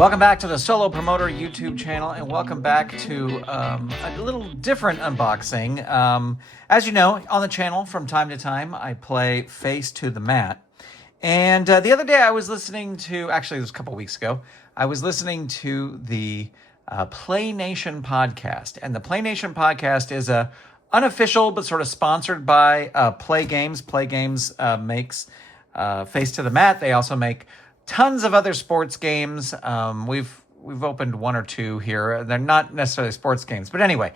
Welcome back to the Solo Promoter YouTube channel, and welcome back to a little different unboxing. As you know, on the channel from time to time, I play Face to the Mat. And the other day I was listening to, actually it was a couple weeks ago, I was listening to the Play Nation podcast. And the Play Nation podcast is a unofficial but sort of sponsored by Play Games. Play Games makes Face to the Mat. They also make tons of other sports games. We've opened one or two here. They're not necessarily sports games, but anyway,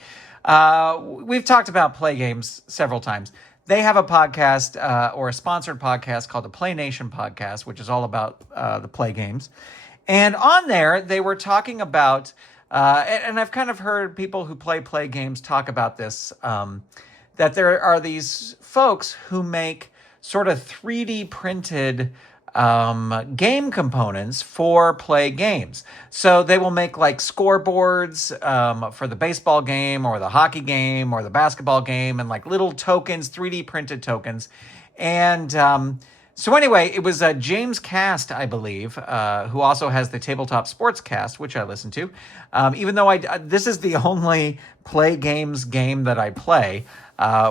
we've talked about Play Games several times. They have a podcast or a sponsored podcast called the Play Nation podcast, which is all about the Play Games. And on there, they were talking about, and I've kind of heard people who play games talk about this, that there are these folks who make sort of 3D printed game components for Play Games. So they will make like scoreboards for the baseball game or the hockey game or the basketball game, and like little tokens, 3D printed tokens. And so anyway, it was James Cast, I believe, who also has the Tabletop SportsCast, which I listen to. Even though this is the only Play Games game that I play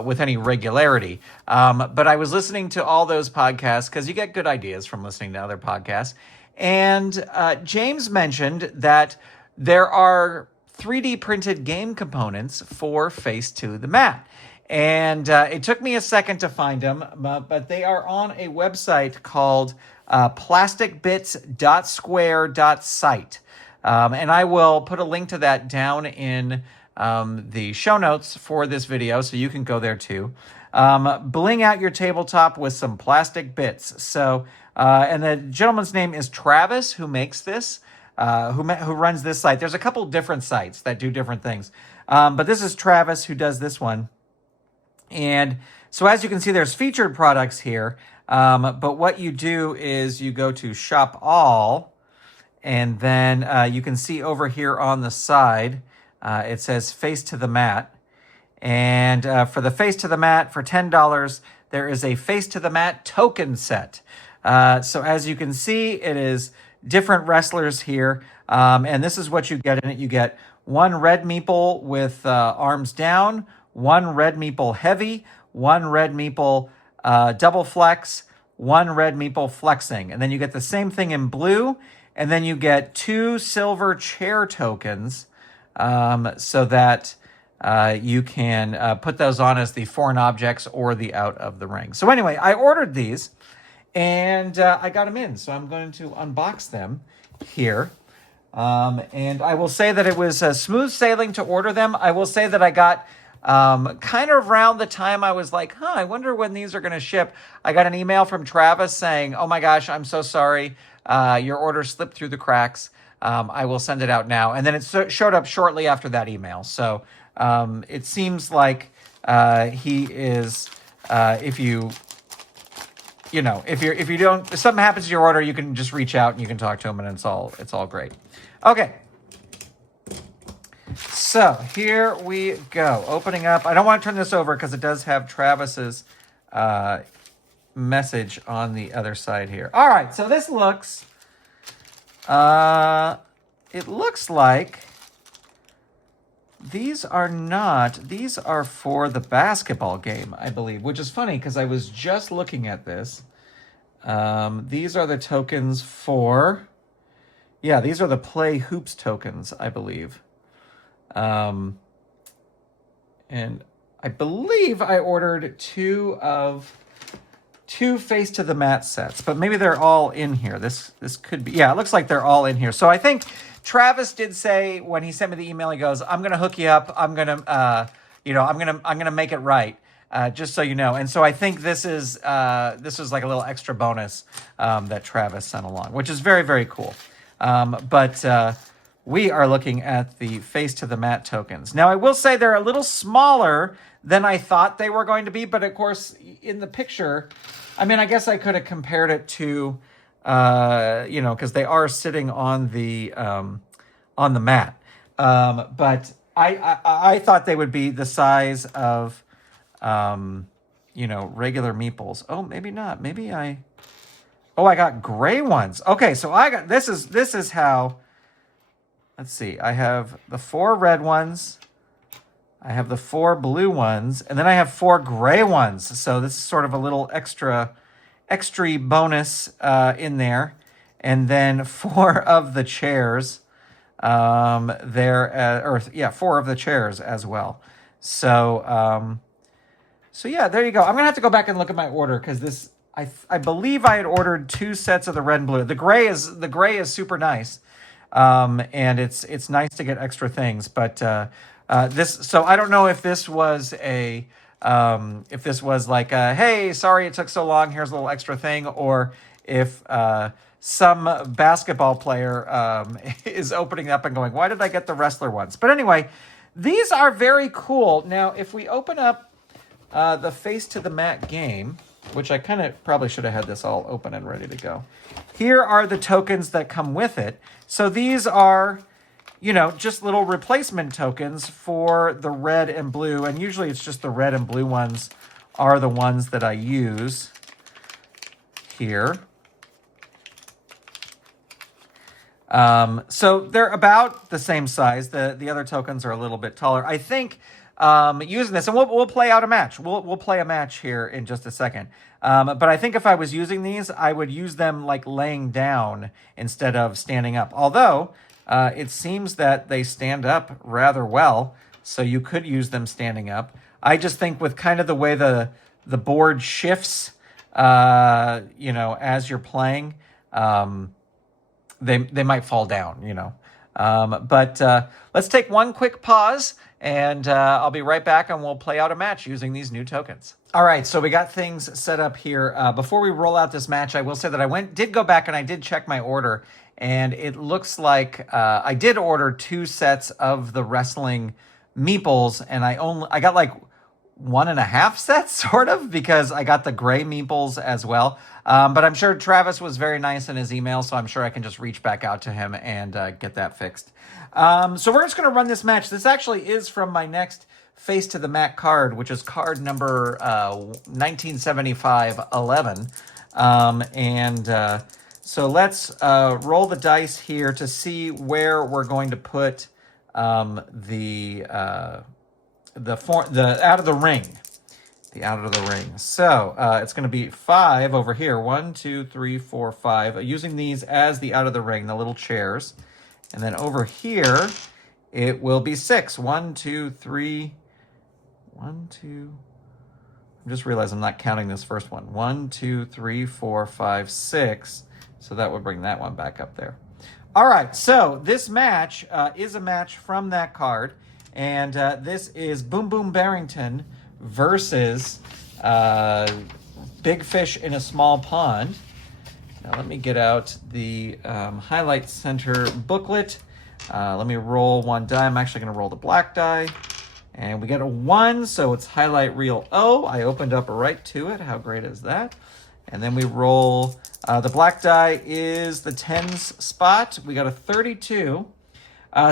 with any regularity. But I was listening to all those podcasts because you get good ideas from listening to other podcasts. And James mentioned that there are 3D printed game components for Face to the Mat. And it took me a second to find them, but they are on a website called plasticbits.square.site. And I will put a link to that down in the show notes for this video, so you can go there too. Bling out your tabletop with some plastic bits. So, and the gentleman's name is Travis, who makes this, who runs this site. There's a couple different sites that do different things, but this is Travis who does this one. And so as you can see, there's featured products here, but what you do is you go to Shop All, and then you can see over here on the side, it says Face to the Mat. And for the Face to the Mat, for $10, there is a Face to the Mat token set. So as you can see, it is different wrestlers here. And this is what you get in it. You get one red meeple with arms down, one red meeple heavy, one red meeple double flex, one red meeple flexing. And then you get the same thing in blue. And then you get two silver chair tokens so that you can put those on as the foreign objects or the out of the ring. So anyway, I ordered these and I got them in. So I'm going to unbox them here. And I will say that it was smooth sailing to order them. I will say that I got kind of around the time I was like, I wonder when these are going to ship. I got an email from Travis saying, oh my gosh, I'm so sorry. Your order slipped through the cracks. I will send it out now. And then it showed up shortly after that email. So it seems like he is, if something happens to your order, you can just reach out and you can talk to him, and it's all great. Okay. So here we go. Opening up. I don't want to turn this over because it does have Travis's message on the other side here. All right. So this looks, it looks like these are for the basketball game, I believe, which is funny because I was just looking at this. These are the tokens for, these are the Play Hoops tokens, I believe. And I believe I ordered two Face to the Mat sets, but maybe they're all in here. This could be, it looks like they're all in here. So I think Travis did say when he sent me the email, he goes, I'm going to hook you up. I'm going to, I'm going to make it right. Just so you know. And so I think this is like a little extra bonus, that Travis sent along, which is very, very cool. But we are looking at the Face to the Mat tokens. Now, I will say they're a little smaller than I thought they were going to be, but of course, in the picture, I mean, I guess I could have compared it to, because they are sitting on the mat. But I thought they would be the size of, regular meeples. Oh, maybe not. Maybe I got gray ones. Okay, so this is how let's see, I have the 4 red ones, I have the 4 blue ones, and then I have 4 gray ones. So this is sort of a little extra bonus in there. And then 4 of the chairs there, 4 of the chairs as well. So, so yeah, there you go. I'm gonna have to go back and look at my order because this, I believe I had ordered 2 sets of the red and blue. The gray is super nice, and it's nice to get extra things. But so I don't know if this was like hey, sorry it took so long, here's a little extra thing, or if some basketball player is opening up and going, why did I get the wrestler ones? But anyway, these are very cool. Now, if we open up the Face to the Mat game, which I kind of probably should have had this all open and ready to go. Here are the tokens that come with it. So these are, just little replacement tokens for the red and blue. And usually it's just the red and blue ones are the ones that I use here. So they're about the same size. The other tokens are a little bit taller. I think using this, and we'll play out a match. We'll play a match here in just a second. But I think if I was using these, I would use them like laying down instead of standing up. Although it seems that they stand up rather well, so you could use them standing up. I just think with kind of the way the board shifts, as you're playing, they might fall down, But let's take one quick pause, and I'll be right back, and we'll play out a match using these new tokens. All right, so we got things set up here. Before we roll out this match, I will say that I did go back and I did check my order, and it looks like I did order 2 sets of the wrestling meeples, and I got like 1.5 sets, sort of, because I got the gray meeples as well. But I'm sure Travis was very nice in his email, so I'm sure I can just reach back out to him and get that fixed. So we're just going to run this match. This actually is from my next Face to the Mat card, which is card number 1975-11. So let's roll the dice here to see where we're going to put the out of the ring. The out of the ring. So it's going to be 5 over here. 1, 2, 3, 4, 5. Using these as the out of the ring, the little chairs. And then over here, it will be 6. 1, 2, 3. 1, 2. I just realized I'm not counting this first one. 1, 2, 3, 4, 5, 6. So that would bring that one back up there. All right. So this match is a match from that card. And this is Boom Boom Barrington versus Big Fish in a Small Pond. Now let me get out the Highlight Center booklet. Let me roll one die. I'm actually going to roll the black die. And we get a 1, so it's Highlight Reel O. I opened up right to it. How great is that? And then we roll, the black die is the 10s spot. We got a 32.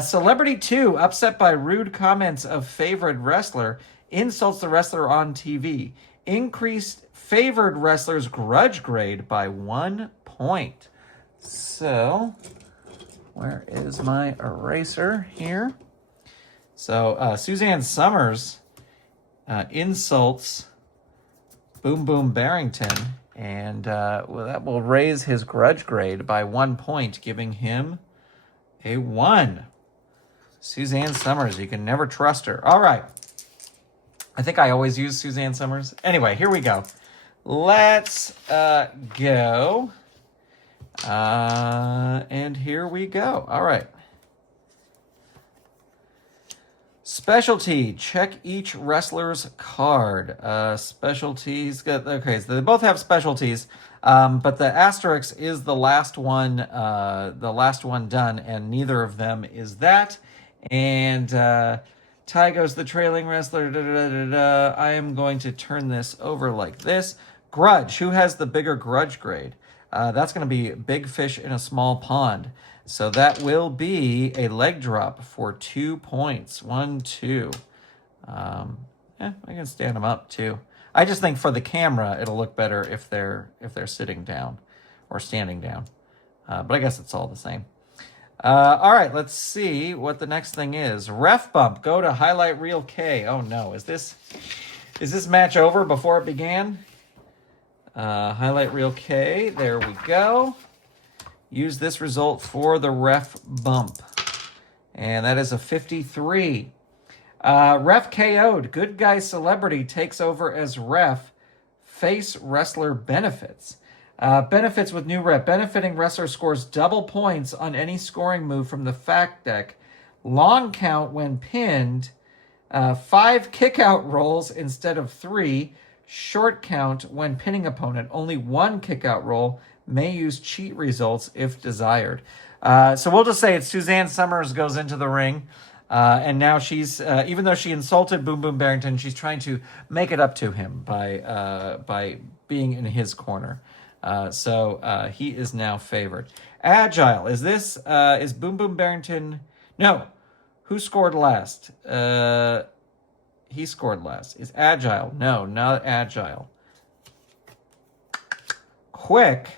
Celebrity 2, upset by rude comments of favored wrestler, insults the wrestler on TV. Increased favored wrestler's grudge grade by 1 point. So, where is my eraser here? So, Suzanne Summers insults Boom Boom Barrington, and that will raise his grudge grade by 1 point, giving him a 1. Suzanne Summers, you can never trust her. All right. I think I always use Suzanne Summers. Anyway, here we go. Let's go. And here we go. All right. Specialty. Check each wrestler's card. Specialties. Okay, so they both have specialties, but the asterisk is the last one done, and neither of them is that. And Ty goes the trailing wrestler. I am going to turn this over like this. Grudge. Who has the bigger grudge grade? That's going to be Big Fish in a Small Pond. So that will be a leg drop for 2 points. 1, 2. I can stand them up too. I just think for the camera, it'll look better if they're sitting down or standing down. But I guess it's all the same. All right, let's see what the next thing is. Ref bump. Go to highlight reel K. Oh no, is this match over before it began? Highlight reel K. There we go. Use this result for the ref bump. And that is a 53. Ref KO'd. Good guy celebrity takes over as ref. Face wrestler benefits. Benefits with new rep. Benefiting wrestler scores double points on any scoring move from the fact deck. Long count when pinned. 5 kick-out rolls instead of 3. Short count when pinning opponent. Only 1 kick-out roll. May use cheat results if desired. So we'll just say it's Suzanne Summers goes into the ring. And now she's, even though she insulted Boom Boom Barrington, she's trying to make it up to him by being in his corner. So he is now favored. Agile. Is Boom Boom Barrington? No. Who scored last? He scored last. Is Agile? No, not Agile. Quick.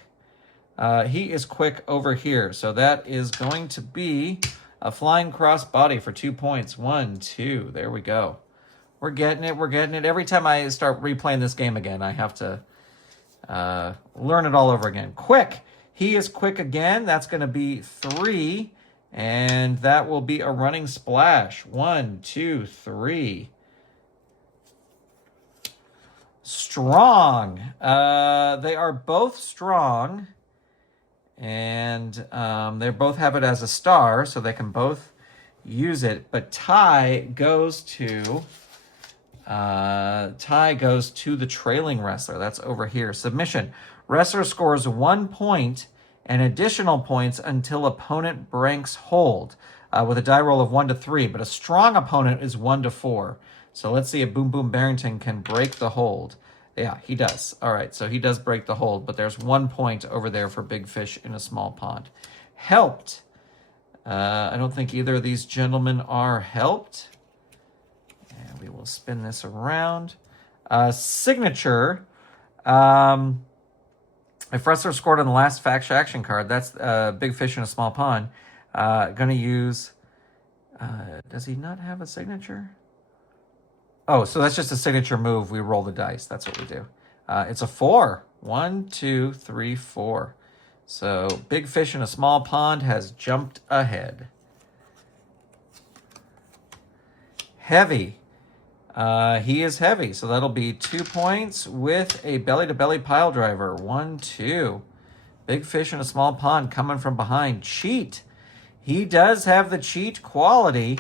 He is quick over here. So that is going to be a flying cross body for 2 points. 1, 2. There we go. We're getting it. We're getting it. Every time I start replaying this game again, I have to learn it all over again. Quick. He is quick again. That's going to be 3. And that will be a running splash. 1, 2, 3. Strong. They are both strong. And they both have it as a star, so they can both use it. But tie goes to the trailing wrestler. That's over here. Submission. Wrestler scores 1 point and additional points until opponent breaks hold with a die roll of 1 to 3. But a strong opponent is 1 to 4. So let's see if Boom Boom Barrington can break the hold. Yeah, he does. All right, so he does break the hold, but there's 1 point over there for big fish in a small pond. Helped. I don't think either of these gentlemen are helped. And we will spin this around. Signature. If wrestler scored on the last faction action card, that's big fish in a small pond. Going to use... does he not have a signature? Oh, so that's just a signature move. We roll the dice. That's what we do. It's a 4. 1, 2, 3, 4. So big fish in a small pond has jumped ahead. Heavy. He is heavy. So that'll be 2 points with a belly-to-belly pile driver. 1, 2. Big fish in a small pond coming from behind. Cheat. He does have the cheat quality.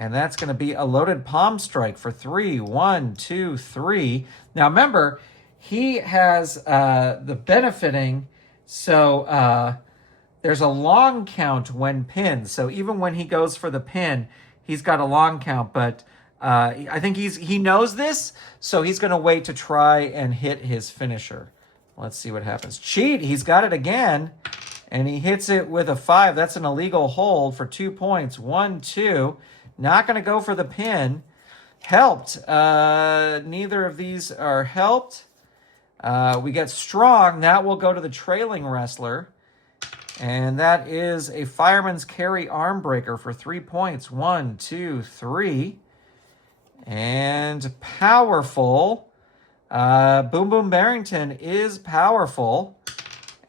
And that's going to be a loaded palm strike for 3. 1, 2, 3. Now remember, he has the benefiting, so there's a long count when pinned. So even when he goes for the pin, he's got a long count. But I think he knows this, so he's going to wait to try and hit his finisher. Let's see what happens. Cheat, he's got it again, and he hits it with a 5. That's an illegal hold for 2 points. 1, 2. Not going to go for the pin. Helped. Neither of these are helped. We get strong. That will go to the trailing wrestler. And that is a fireman's carry arm breaker for 3 points. 1, 2, 3. And powerful. Boom Boom Barrington is powerful.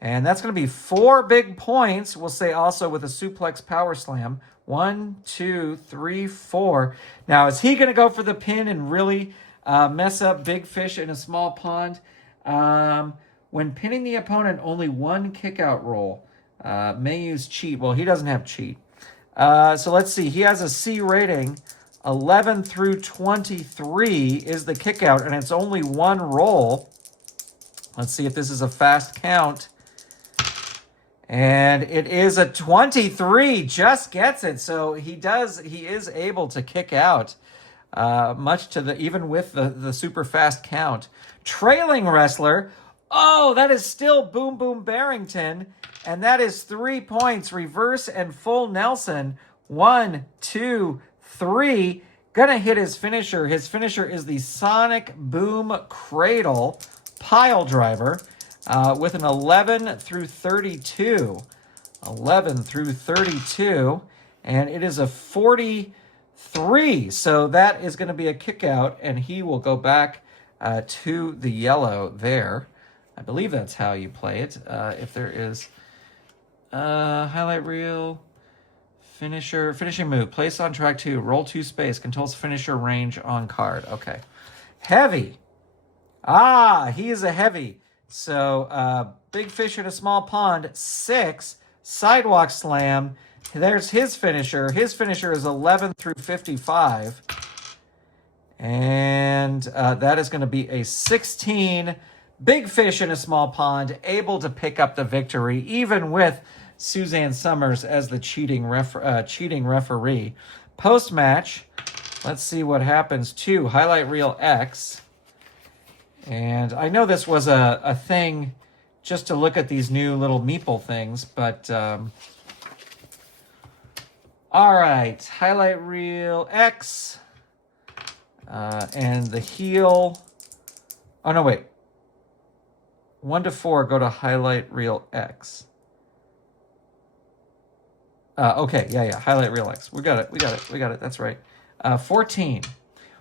And that's going to be 4 big points. We'll say also with a suplex power slam. 1, 2, 3, 4. Now, is he going to go for the pin and really mess up big fish in a small pond? When pinning the opponent, only 1 kick-out roll. May use cheat. Well, he doesn't have cheat. So let's see. He has a C rating. 11 through 23 is the kick-out, and it's only 1 roll. Let's see if this is a fast count. And it is a 23, just gets it. So he is able to kick out, much to even with the super fast count. Trailing wrestler, oh, that is still Boom Boom Barrington. And that is 3 points, reverse and full Nelson. 1, 2, 3. Gonna hit his finisher. His finisher is the Sonic Boom Cradle pile driver. With an 11 through 32. 11 through 32, and it is a 43. So that is going to be a kick out, and he will go back to the yellow there. I believe that's how you play it. If there is highlight reel, finisher, finishing move, place on track 2, roll 2 space, controls finisher range on card. Okay. Heavy. He is a heavy. So big fish in a small pond, 6, sidewalk slam. There's his finisher. His finisher is 11 through 55. And that is going to be a 16. Big fish in a small pond, able to pick up the victory, even with Suzanne Summers as the cheating referee. Post-match, let's see what happens to Highlight Reel X. And I know this was a thing just to look at these new little meeple things, but all right, Highlight Reel X, and the heel. Oh no, wait. 1 to 4 go to Highlight Reel X. Okay, yeah, Highlight Reel X. We got it. That's right. 14.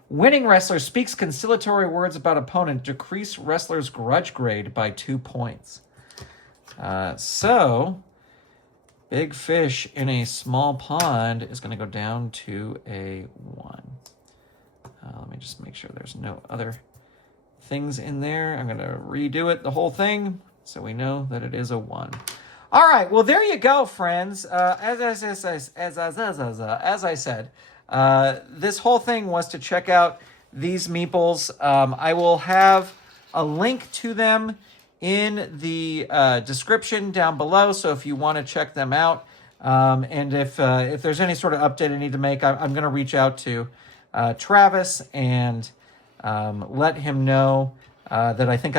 Winning wrestler speaks conciliatory words about opponent. Decrease wrestler's grudge grade by 2 points. So, big fish in a small pond is going to go down to a 1. Let me just make sure there's no other things in there. I'm going to redo it, the whole thing, so we know that it is a 1. All right, well, there you go, friends. As I said, this whole thing was to check out these meeples. I will have a link to them in the description down below, so if you want to check them out, and if there's any sort of update I need to make, I'm going to reach out to Travis and let him know that I think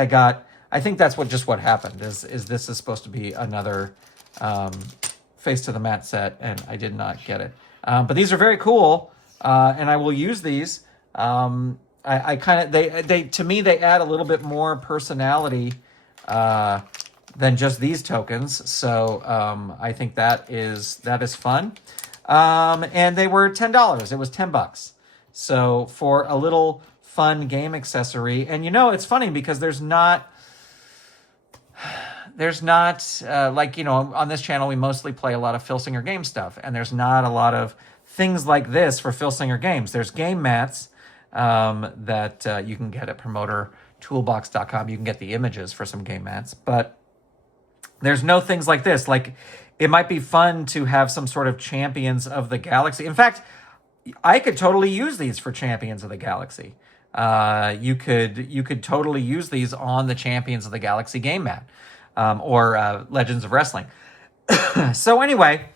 that's what happened. Is this is supposed to be another Face to the Mat set, and I did not get it. But these are very cool, and I will use these. I kind of they to me they add a little bit more personality than just these tokens. So I think that is fun. And they were $10. It was $10. So for a little fun game accessory, and it's funny because there's not like, on this channel, we mostly play a lot of Filsinger game stuff, and there's not a lot of things like this for Filsinger games. There's game mats that you can get at promotertoolbox.com. You can get the images for some game mats, but there's no things like this. Like, it might be fun to have some sort of Champions of the Galaxy. In fact, I could totally use these for Champions of the Galaxy. You could totally use these on the Champions of the Galaxy game mat, or Legends of Wrestling. So anyway,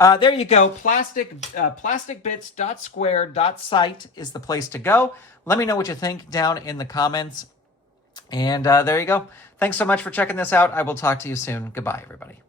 there you go. Plasticbits.square.site is the place to go. Let me know what you think down in the comments. And there you go. Thanks so much for checking this out. I will talk to you soon. Goodbye, everybody.